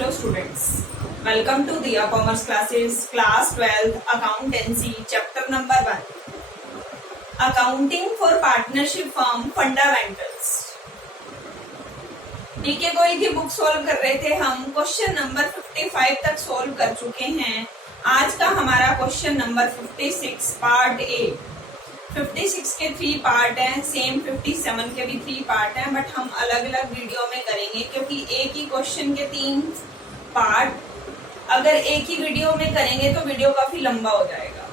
Hello students, welcome to Diya Commerce Classes, Class 12, Accountancy, Chapter number 1, Accounting for Partnership Firm Fundamentals। DK कोई की book solve कर रहे थे हम, question number 55 तक सोल्व कर चुके हैं। आज का हमारा क्वेश्चन नंबर 56 पार्ट ए। 56 के 3 पार्ट हैं, सेम 57 के भी 3 पार्ट हैं, बट हम अलग अलग वीडियो में करेंगे क्योंकि एक ही क्वेश्चन के 3 पार्ट अगर एक ही वीडियो में करेंगे तो वीडियो काफी लंबा हो जाएगा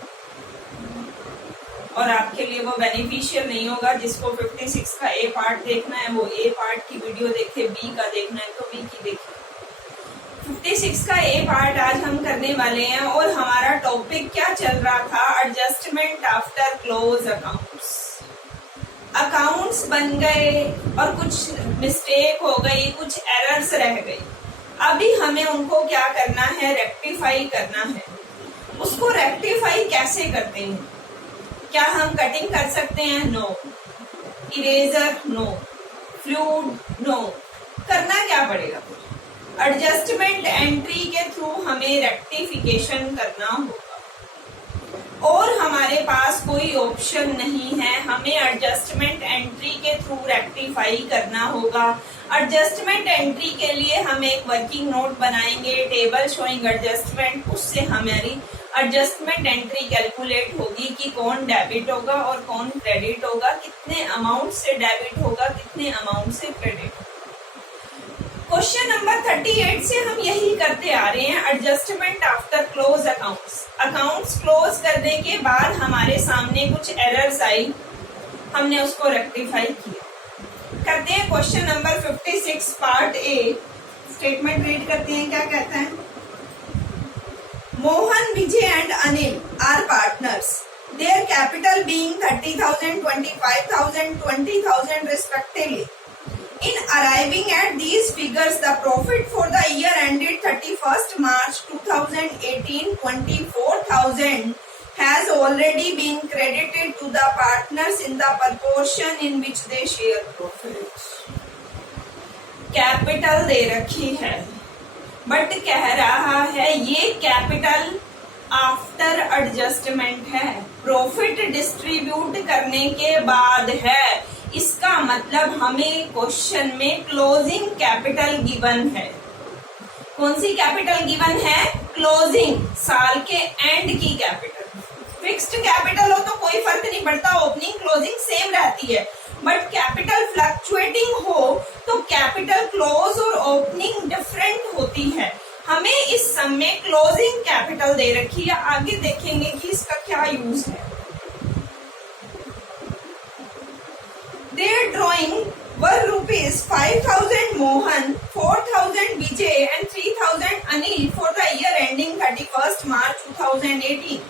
और आपके लिए वो बेनिफिशियल नहीं होगा। जिसको 56 का ए पार्ट देखना है वो ए पार्ट की वीडियो देखे, बी का देखना है तो बी की देखे। 56 का ए पार्ट आज हम करने वाले हैं और हमारा टॉपिक क्या चल रहा था, adjustment after close accounts. Accounts बन गए और कुछ मिस्टेक हो गई, कुछ एरर्स रह गई। अभी हमें उनको क्या करना है, रेक्टिफाई करना है। उसको रेक्टिफाई कैसे करते हैं? क्या हम कटिंग कर सकते हैं? No. Eraser? No. Fluid? No. करना क्या पड़ेगा? एडजस्टमेंट एंट्री के थ्रू हमें रेक्टिफिकेशन करना होगा और हमारे पास कोई ऑप्शन नहीं है, हमें एडजस्टमेंट एंट्री के थ्रू रेक्टिफाई करना होगा। एडजस्टमेंट एंट्री के लिए हम एक वर्किंग नोट बनाएंगे, टेबल शोइंग एडजस्टमेंट। उससे हमारी एडजस्टमेंट एंट्री कैलकुलेट होगी कि कौन डेबिट होगा और कौन क्रेडिट होगा, कितने अमाउंट से डेबिट होगा, कितने अमाउंट से क्रेडिट होगा। क्वेश्चन नंबर 38 से हम यही करते आ रहे हैं, adjustment after close accounts. Accounts close करने के बाद हमारे सामने कुछ एरर्स आई, हमने उसको रेक्टिफाई किया। करते हैं question number 56 part A. Statement read करते हैं, क्या कहता है। Mohan, Vijay and Anil are partners, their capital being 30,000, 25,000, 20,000 respectively. In arriving at these figures, the profit for the year ended 31st March 2018, 24,000 has already been credited to the partners in the proportion in which they share profits. Capital दे रखी है, but कह रहा है ये capital after adjustment है, profit distribute करने के बाद है। इसका मतलब हमें क्वेश्चन में क्लोजिंग कैपिटल गिवन है। कौन सी कैपिटल गिवन है? क्लोजिंग, साल के एंड की कैपिटल। फिक्स्ड कैपिटल हो तो कोई फर्क नहीं पड़ता, ओपनिंग क्लोजिंग सेम रहती है, बट कैपिटल फ्लक्चुएटिंग हो तो कैपिटल क्लोज और ओपनिंग डिफरेंट होती है। हमें इस सम में क्लोजिंग कैपिटल दे रखी है, आगे देखेंगे कि इसका क्या यूज है। Their drawing were rupees 5,000 Mohan, 4,000 Vijay and 3,000 Anil for the year ending 31st March 2018.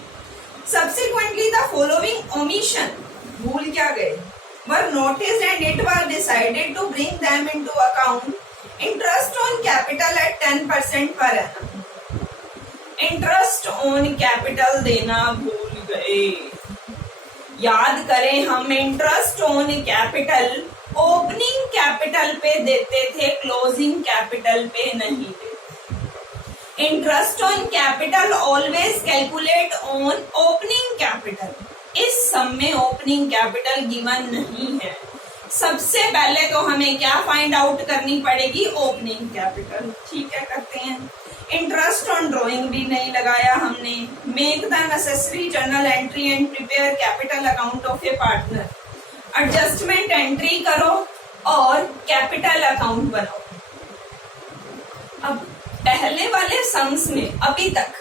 Subsequently, the following omission, भूल क्या गए, were noticed and it was decided to bring them into account. Interest on capital at 10% per annum. Interest on capital देना भूल गए। याद करें, हम interest on capital opening capital पे देते थे, क्लोजिंग कैपिटल पे नहीं देते। Interest on capital always calculate on opening capital. इस सम में ओपनिंग कैपिटल गिवन नहीं है। सबसे पहले तो हमें क्या फाइंड आउट करनी पड़ेगी? Opening capital. ठीक है, करते हैं। इंटरेस्ट ऑन ड्रॉइंग भी नहीं लगाया हमने। Make the necessary journal entry and prepare capital account of A partner. Adjustment entry करो और कैपिटल अकाउंट बनाओ। अब पहले वाले सम्स में अभी तक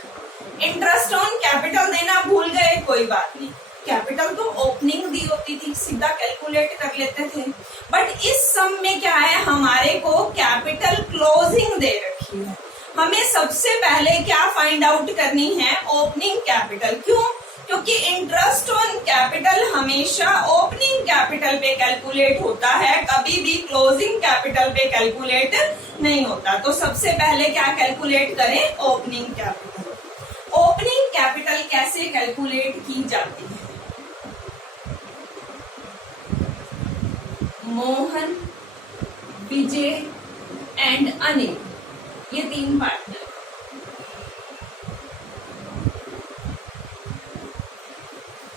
इंटरेस्ट ऑन कैपिटल देना भूल गए, कोई बात नहीं, कैपिटल तो ओपनिंग दी होती थी, सीधा कैलकुलेट कर लेते थे। बट इस सम में क्या है, हमारे को कैपिटल क्लोजिंग दे रखी है। हमें सबसे पहले क्या फाइंड आउट करनी है? Opening capital. क्यों? क्योंकि इंटरेस्ट ऑन कैपिटल हमेशा ओपनिंग कैपिटल पे कैलकुलेट होता है, कभी भी क्लोजिंग कैपिटल पे कैलकुलेट नहीं होता। तो सबसे पहले क्या कैलकुलेट करें? Opening capital. ओपनिंग कैपिटल कैसे कैलकुलेट की जाती है? मोहन, विजय एंड अनिल, ये 3 पार्टनर।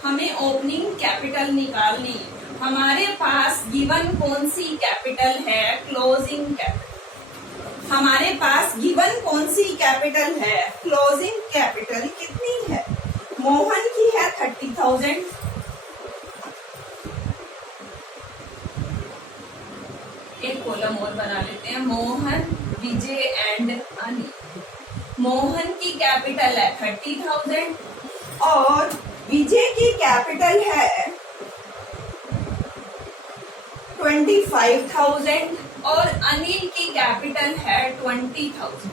हमें ओपनिंग कैपिटल निकालनी है। हमारे पास गिवन कौन सी कैपिटल है? Closing capital. हमारे पास गिवन कौन सी कैपिटल है? क्लोजिंग कैपिटल कितनी है? मोहन की है 30,000। एक कॉलम और बना लेते हैं, मोहन, विजय एंड अनिल। मोहन की कैपिटल है 30,000 और विजय की कैपिटल है 25,000 और अनिल की कैपिटल है 20,000।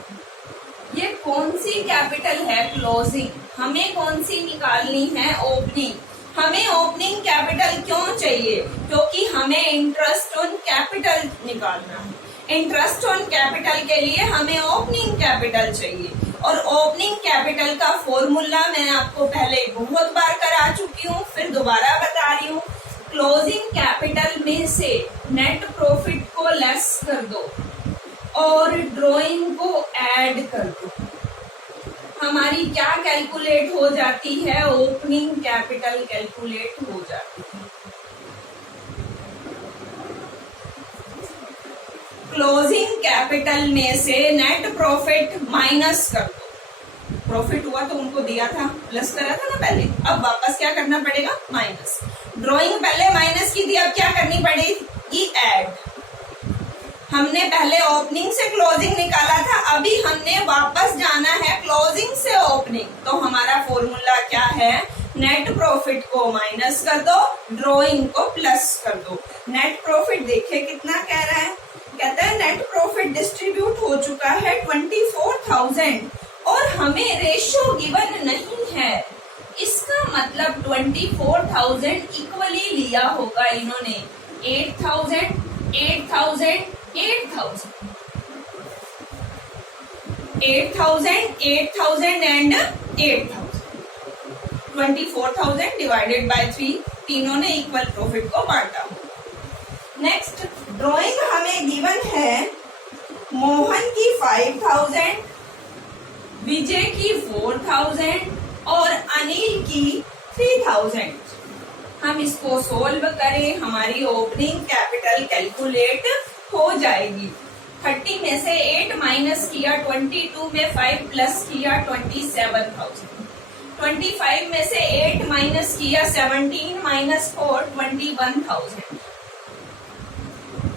ये कौन सी कैपिटल है? क्लोजिंग। हमें कौन सी निकालनी है? ओपनिंग। हमें ओपनिंग कैपिटल क्यों चाहिए? क्योंकि हमें इंटरेस्ट ऑन कैपिटल निकालना है। इंटरेस्ट ऑन कैपिटल के लिए हमें ओपनिंग कैपिटल चाहिए और ओपनिंग कैपिटल का फॉर्मूला मैं आपको पहले बहुत बार करा चुकी हूँ, फिर दोबारा बता रही हूँ। क्लोजिंग कैपिटल में से नेट प्रॉफिट को लेस कर दो और ड्रॉइंग को ऐड कर दो। हमारी क्या कैलकुलेट हो जाती है? ओपनिंग कैपिटल कैलकुलेट हो जाती है। क्लोजिंग कैपिटल में से नेट प्रॉफिट माइनस कर दो। प्रॉफिट हुआ तो उनको दिया था, प्लस करा था ना पहले, अब वापस क्या करना पड़ेगा? माइनस। ड्रॉइंग पहले माइनस की थी, अब क्या करनी पड़ेगी? ऐड। हमने पहले ओपनिंग से क्लोजिंग निकाला था, अभी हमने वापस जाना है क्लोजिंग से ओपनिंग। तो हमारा फॉर्मूला क्या है? नेट प्रॉफिट को माइनस कर दो, ड्रॉइंग को प्लस कर दो। नेट प्रॉफिट देखिए कितना कह रहा है, कहता है नेट प्रॉफिट डिस्ट्रीब्यूट हो चुका है 24,000 और हमें रेशियो गिवन नहीं है। इसका मतलब 24,000 इक्वली लिया होगा इन्होंने। 8,000, 8,000, 8,000, 8,000, 8,000 एंड 8,000। 24,000 डिवाइडेड बाय 3, तीनों ने इक्वल प्रॉफिट को बांटा। नेक्स्ट ड्रॉइंग हमें गिवन है मोहन की 5,000, विजय की 4,000 और अनिल की 3,000। हम इसको सोल्व करें, हमारी ओपनिंग कैपिटल कैलकुलेट हो जाएगी। 30 में से 8 माइनस किया, 22 में 5 प्लस किया, 27,000। 25 में से 8 माइनस किया, 17 माइनस 4, 21,000।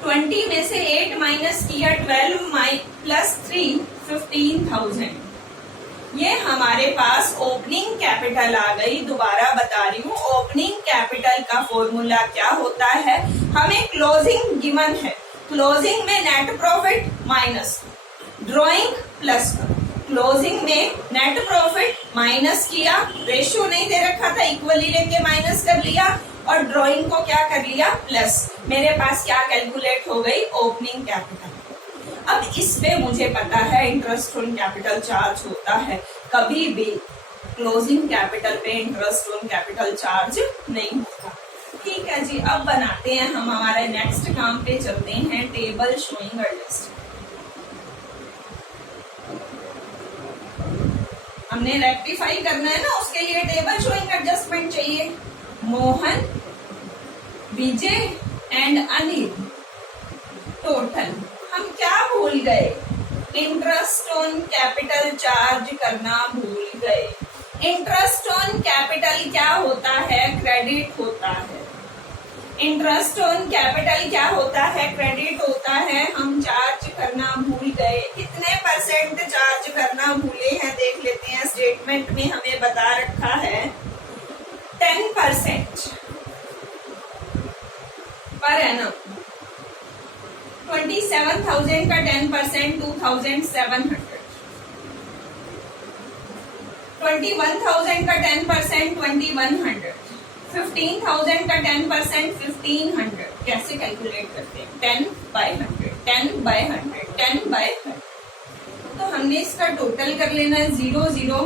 20 में से 8 माइनस किया, 12 प्लस 3, 15,000। ये हमारे पास ओपनिंग कैपिटल आ गई। दोबारा बता रही हूँ, ओपनिंग कैपिटल का फॉर्मूला क्या होता है? हमें क्लोजिंग गिवन है, क्लोजिंग में net profit minus, drawing plus. Closing में नेट प्रॉफिट माइनस किया, रेशियो नहीं दे रखा था, इक्वली लेके माइनस कर लिया और ड्रॉइंग को क्या कर लिया? प्लस। मेरे पास क्या कैलकुलेट हो गई? Opening capital. अब इसमें मुझे पता है इंटरेस्ट ऑन कैपिटल चार्ज होता है, कभी भी क्लोजिंग कैपिटल पे इंटरेस्ट ऑन कैपिटल चार्ज नहीं होता। ठीक है जी, अब बनाते हैं हम हमारे नेक्स्ट काम पे चलते हैं, टेबल शोइंग अ लिस्ट। हमने रेक्टिफाई करना है ना, उसके लिए टेबल शोइंग एडजस्टमेंट चाहिए। Mohan, Vijay and Anil total. हम क्या भूल गए? इंटरेस्ट ऑन कैपिटल चार्ज करना भूल गए। इंटरेस्ट ऑन कैपिटल क्या होता है? क्रेडिट होता है। इंटरेस्ट ऑन कैपिटल क्या होता है? क्रेडिट होता है। हम चार्ज करना भूल गए। कितने परसेंट चार्ज करना भूले हैं देख लेते हैं। स्टेटमेंट में हमें बता रखा है 10% पर एनम। 27,000 का 10% 2,700। 21,000 का 10% 2,100। 15,000 का 10% 1,500। कैसे कैलकुलेट करते हैं? 10/100, 10/100, 10/100। तो हमने इसका टोटल कर लेना है 0, 0,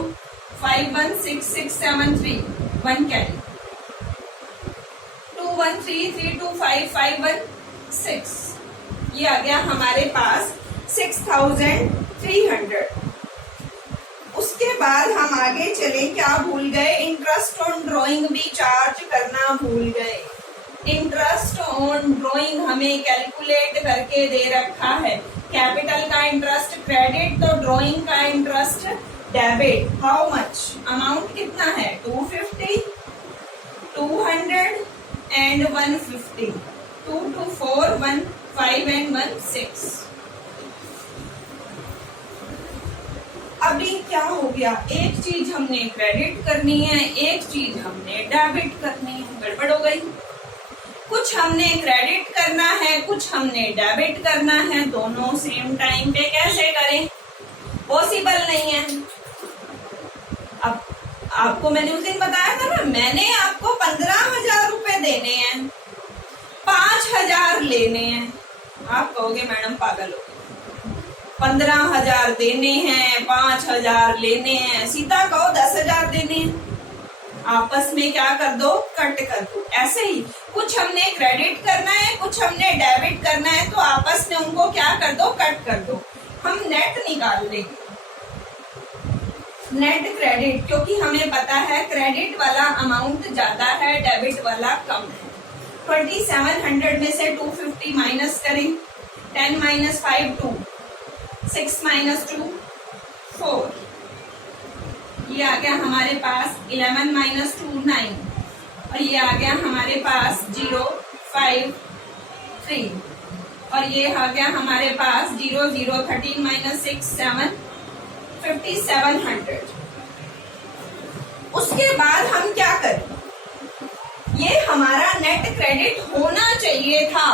5, 1, 6, 6, 7, 3, 1 कैरी, 2, 1, 3, 3, 2, 5, 5, 1, 6। ये आ गया हमारे पास 6,300। उसके बाद हम आगे चले, क्या भूल गए, इंटरेस्ट ऑन ड्राइंग भी चार्ज करना भूल गए। इंटरेस्ट ऑन ड्राइंग हमें कैलकुलेट करके दे रखा है। कैपिटल का इंटरेस्ट क्रेडिट, तो ड्राइंग का interest debit. How much, amount कितना है, 250, 200 एंड 150। 2 2 4 1 5 एंड 1 6। अभी क्या हो गया, एक चीज हमने क्रेडिट करनी है, एक चीज हमने डेबिट करनी है। गड़बड़ हो गई। कुछ हमने क्रेडिट करना है, कुछ हमने डेबिट करना है, दोनों सेम टाइम पे कैसे करें, पॉसिबल नहीं है। अब आपको मैंने उस दिन बताया था ना, मैंने आपको 15,000 रुपए देने हैं, 5,000 लेने हैं। आप कहोगे मैडम पागल हो, 15,000 देने हैं, 5,000 लेने हैं, सीधा कहो 10,000 देने हैं। आपस में क्या कर दो, कट कर दो। ऐसे ही कुछ हमने क्रेडिट करना है, कुछ हमने डेबिट करना है, तो आपस में उनको क्या कर दो, कट कर दो। हम नेट निकाल लेंगे, नेट क्रेडिट, क्योंकि हमें पता है क्रेडिट वाला अमाउंट ज्यादा है, डेबिट वाला कम है। 2700 में से 250 माइनस करें, 10 - 5 2, 6 - 2 4, ये आ गया हमारे पास 11 - 2 9, और ये आ गया हमारे पास 0 5 3, और ये आ गया हमारे पास 0 0 13 - 6 7 5700। उसके बाद हम क्या करें, ये हमारा नेट क्रेडिट होना चाहिए था।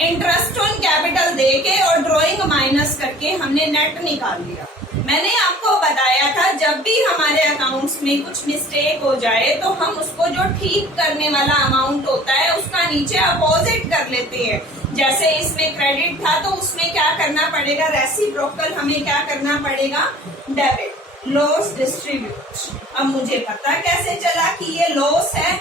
इंटरेस्ट ऑन कैपिटल देके और ड्राइंग माइनस करके हमने नेट निकाल लिया। मैंने आपको बताया था जब भी हमारे अकाउंट्स में कुछ मिस्टेक हो जाए तो हम उसको जो ठीक करने वाला अमाउंट होता है उसका नीचे अपोजिट कर लेते हैं। जैसे इसमें क्रेडिट था तो उसमें क्या करना पड़ेगा, रेसिप्रोकल हमें क्या करना पड़ेगा, डेबिट, लॉस डिस्ट्रीब्यूट। अब मुझे पता कैसे चला कि ये लॉस है,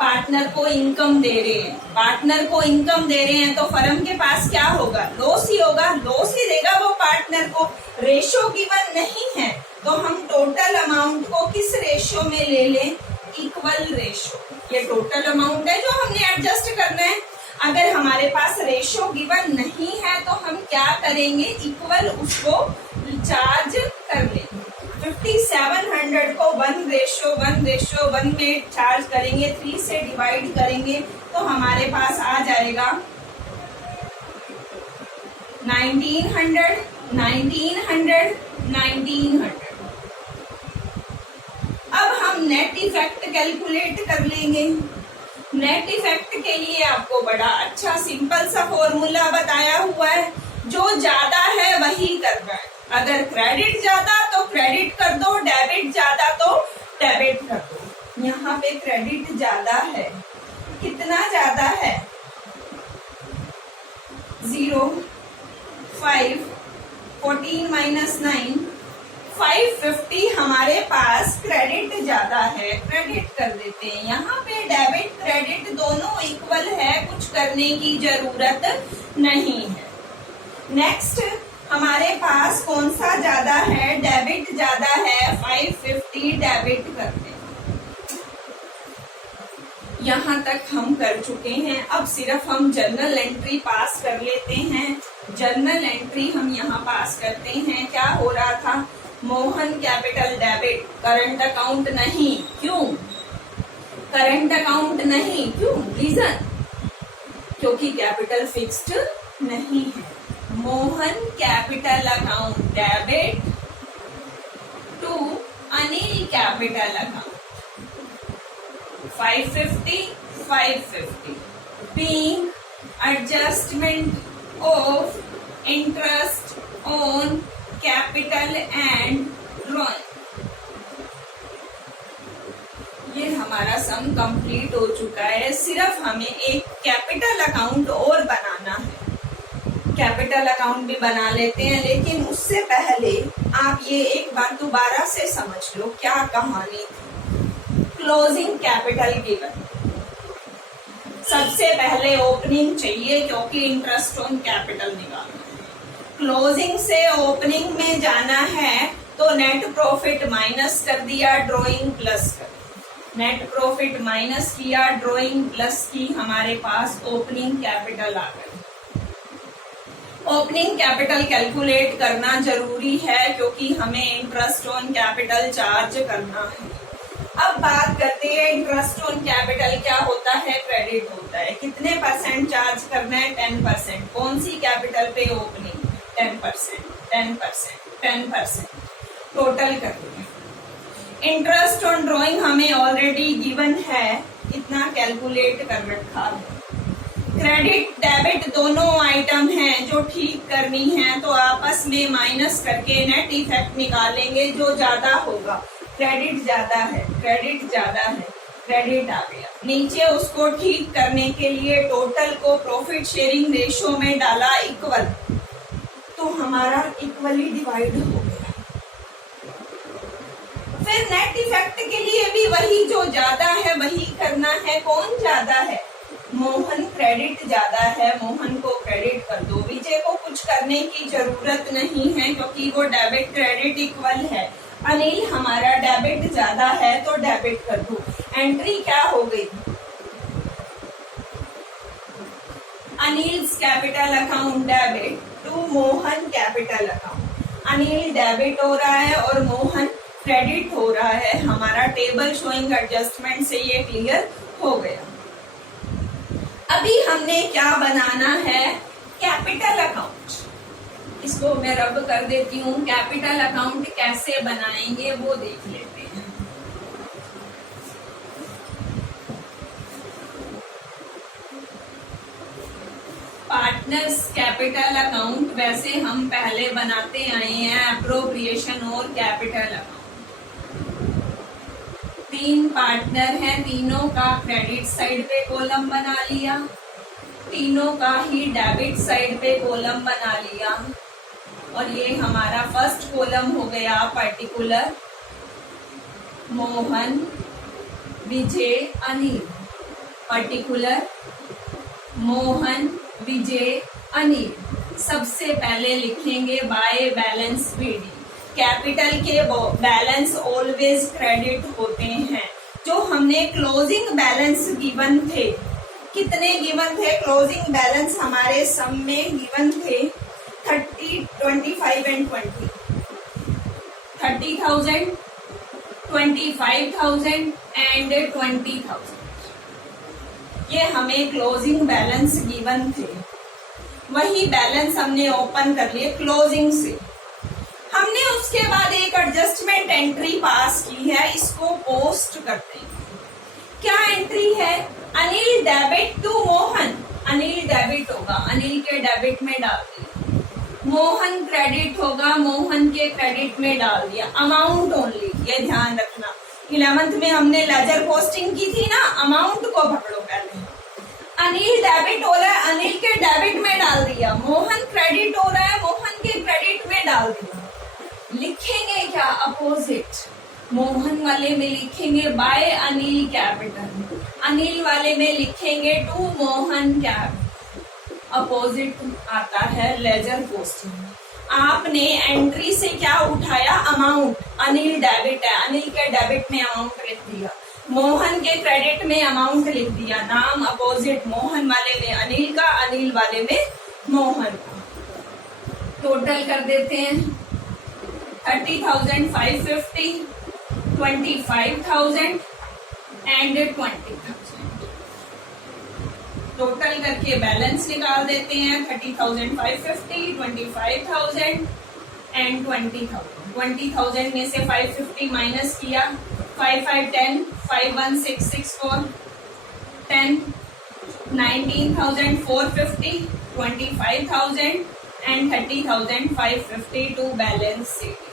पार्टनर को इनकम दे रहे हैं, पार्टनर को इनकम दे रहे हैं तो फर्म के पास क्या होगा, लॉस ही होगा, लॉस ही देगा वो पार्टनर को। रेशो गिवन नहीं है तो हम टोटल अमाउंट को किस रेशो में ले लें, इक्वल रेशो। ये टोटल अमाउंट है जो हमने एडजस्ट करना है। अगर हमारे पास रेशो गिवन नहीं है तो हम क्या करेंगे, इक्वल उसको चार्ज कर लेंगे। 5700 को 1:1:1 में चार्ज करेंगे, 3 से डिवाइड करेंगे तो हमारे पास आ जाएगा 1900 1900 1900। अब हम नेट इफेक्ट कैलकुलेट कर लेंगे। नेट इफेक्ट के लिए आपको बड़ा अच्छा सिंपल सा फॉर्मूला बताया हुआ है, जो ज्यादा है वही करना है। अगर क्रेडिट ज्यादा तो क्रेडिट कर दो, डेबिट ज्यादा तो डेबिट कर दो। यहाँ पे क्रेडिट ज्यादा है, कितना ज्यादा है, 0 5 14 - 9 550 हमारे पास क्रेडिट ज्यादा है, क्रेडिट कर देते हैं। यहाँ पे डेबिट क्रेडिट दोनों इक्वल है, कुछ करने की जरूरत नहीं है। नेक्स्ट हमारे पास कौन सा ज्यादा है, डेबिट ज्यादा है, 550 डेबिट करते हैं। यहाँ तक हम कर चुके हैं। अब सिर्फ हम जर्नल एंट्री पास कर लेते हैं। जर्नल एंट्री हम यहाँ पास करते हैं। क्या हो रहा था, Mohan capital debit, current account नहीं। क्यों करंट अकाउंट नहीं, क्यों, रीजन, क्योंकि कैपिटल फिक्स्ड नहीं है। Mohan capital account debit to Anil capital account 550 550 being adjustment of interest on capital and drawing। ये हमारा सम कंप्लीट हो चुका है। सिर्फ हमें एक कैपिटल अकाउंट और बनाना है। कैपिटल अकाउंट भी बना लेते हैं, लेकिन उससे पहले आप ये एक बार दोबारा से समझ लो क्या कहानी थी। क्लोजिंग कैपिटल गिवन, सबसे पहले ओपनिंग चाहिए क्योंकि इंटरेस्ट ऑन कैपिटल निकालना है। क्लोजिंग से ओपनिंग में जाना है तो नेट प्रॉफिट माइनस कर दिया, ड्रॉइंग प्लस कर दिया। नेट प्रॉफिट माइनस किया, ड्रॉइंग प्लस की, हमारे पास ओपनिंग कैपिटल आ गई। ओपनिंग कैपिटल कैलकुलेट करना जरूरी है क्योंकि हमें इंटरेस्ट ऑन कैपिटल चार्ज करना है। अब बात करते हैं इंटरेस्ट ऑन कैपिटल क्या होता है, क्रेडिट होता है। कितने परसेंट चार्ज करना है, 10%। कौन सी कैपिटल पे, ओपनिंग, 10%, 10%, 10%। टोटल कर देंगे। इंटरेस्ट ऑन ड्रॉइंग हमें ऑलरेडी गिवन है, इतना कैलकुलेट कर रखा है। क्रेडिट डेबिट दोनों आइटम हैं जो ठीक करनी है, तो आपस में माइनस करके नेट इफेक्ट निकालेंगे। जो ज्यादा होगा, क्रेडिट ज्यादा है, क्रेडिट ज्यादा है, क्रेडिट आ गया। नीचे उसको ठीक करने के लिए टोटल को प्रॉफिट शेयरिंग रेशो में डाला इक्वल, तो हमारा इक्वली डिवाइड हो गया। फिर नेट इफेक्ट के लिए भी वही, जो ज्यादा है वही करना है। कौन ज्यादा है, मोहन क्रेडिट ज्यादा है, मोहन को क्रेडिट कर दो। विजय को कुछ करने की जरूरत नहीं है क्योंकि वो डेबिट क्रेडिट इक्वल है। अनिल हमारा डेबिट ज्यादा है तो डेबिट कर दो। एंट्री क्या हो गई, Anil's capital account debit to Mohan capital account. Anil debit हो रहा है और मोहन क्रेडिट हो रहा है। हमारा टेबल शोइंग एडजस्टमेंट से ये क्लियर हो गया। अभी हमने क्या बनाना है, कैपिटल अकाउंट। इसको मैं रब कर देती हूँ। कैपिटल अकाउंट कैसे बनाएंगे वो देख लेते हैं। पार्टनर्स कैपिटल अकाउंट वैसे हम पहले बनाते आए हैं, अप्रोप्रिएशन और कैपिटल अकाउंट। 3 पार्टनर हैं, तीनों का क्रेडिट साइड पे कॉलम बना लिया, तीनों का ही डेबिट साइड पे कॉलम बना लिया। और ये हमारा फर्स्ट कॉलम हो गया पर्टिकुलर मोहन, विजय, अनिल। पर्टिकुलर मोहन, विजय, अनिल। सबसे पहले लिखेंगे बाय बैलेंस बीडी। कैपिटल के बैलेंस ऑलवेज क्रेडिट होते हैं। जो हमने क्लोजिंग बैलेंस गिवन थे, कितने गिवन थे क्लोजिंग बैलेंस हमारे सम में गिवन थे, 30, 25 एंड 20। 30,000, 25,000 एंड 20,000। ये हमें क्लोजिंग बैलेंस गिवन थे। वही बैलेंस हमने ओपन कर लिए क्लोजिंग से। हमने उसके बाद एक एडजस्टमेंट एंट्री पास की है, इसको पोस्ट करते हैं। क्या एंट्री है, Anil debit to Mohan. Anil debit होगा, अनिल के डेबिट में डाल दिया। मोहन क्रेडिट होगा, मोहन के क्रेडिट में डाल दिया। अमाउंट ओनली, ये ध्यान रखना। 11th में हमने लेजर पोस्टिंग की थी ना, अमाउंट को पकड़ो पहले। अनिल डेबिट हो रहा है, अनिल के डेबिट में डाल दिया। मोहन क्रेडिट हो रहा है, मोहन के क्रेडिट में डाल दिया। लिखेंगे क्या, अपोजिट। मोहन वाले में लिखेंगे बाय अनिल कैपिटल, अनिल वाले में लिखेंगे टू मोहन कैपिटल। अपोजिट आता है लेजर पोस्टिंग। आपने एंट्री से क्या उठाया, अमाउंट। अनिल डेबिट है, अनिल के डेबिट में अमाउंट लिख दिया, मोहन के क्रेडिट में अमाउंट लिख दिया। नाम अपोजिट, मोहन वाले में अनिल का, अनिल वाले में मोहन का। टोटल कर देते हैं, 30,550, 25,000 एंड 20,000। टोटल करके बैलेंस निकाल देते हैं, 30,550, 25,000 एंड 20,000। 20,000 में से 550 माइनस किया, 5 5 10, 5 1 6 6 4 10, 19,450, 25,000 एंड 30,550 टू बैलेंस शीट।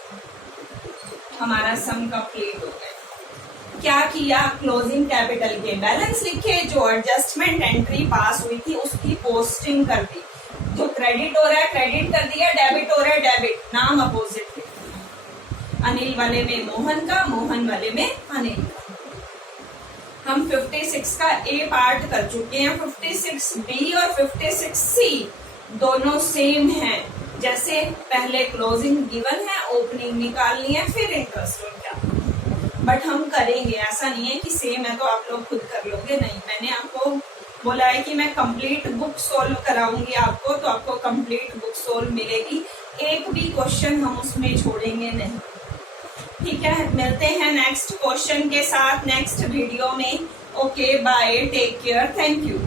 हमारा सम कंप्लीट हो गया। क्या किया, क्लोजिंग कैपिटल के बैलेंस लिखे, जो एडजस्टमेंट एंट्री पास हुई थी उसकी पोस्टिंग कर दी। जो क्रेडिट हो रहा है क्रेडिट कर दिया, डेबिट हो रहा है डेबिट, नाम अपोजिट लिख दिया। अनिल वाले में मोहन का, मोहन वाले में अनिल का। हम 56 का ए पार्ट कर चुके हैं। 56 बी और 56 सी दोनों सेम हैं। जैसे पहले क्लोजिंग गिवन है, ओपनिंग निकालनी है, फिर इंटरेस्ट और क्या। बट हम करेंगे, ऐसा नहीं है कि सेम है तो आप लोग खुद कर लोगे, नहीं। मैंने आपको बोला है कि मैं कंप्लीट बुक सोल्व कराऊंगी आपको, तो आपको कंप्लीट बुक सोल्व मिलेगी, एक भी क्वेश्चन हम उसमें छोड़ेंगे नहीं। ठीक है, मिलते हैं नेक्स्ट क्वेश्चन के साथ नेक्स्ट वीडियो में। Okay bye, take care, thank you.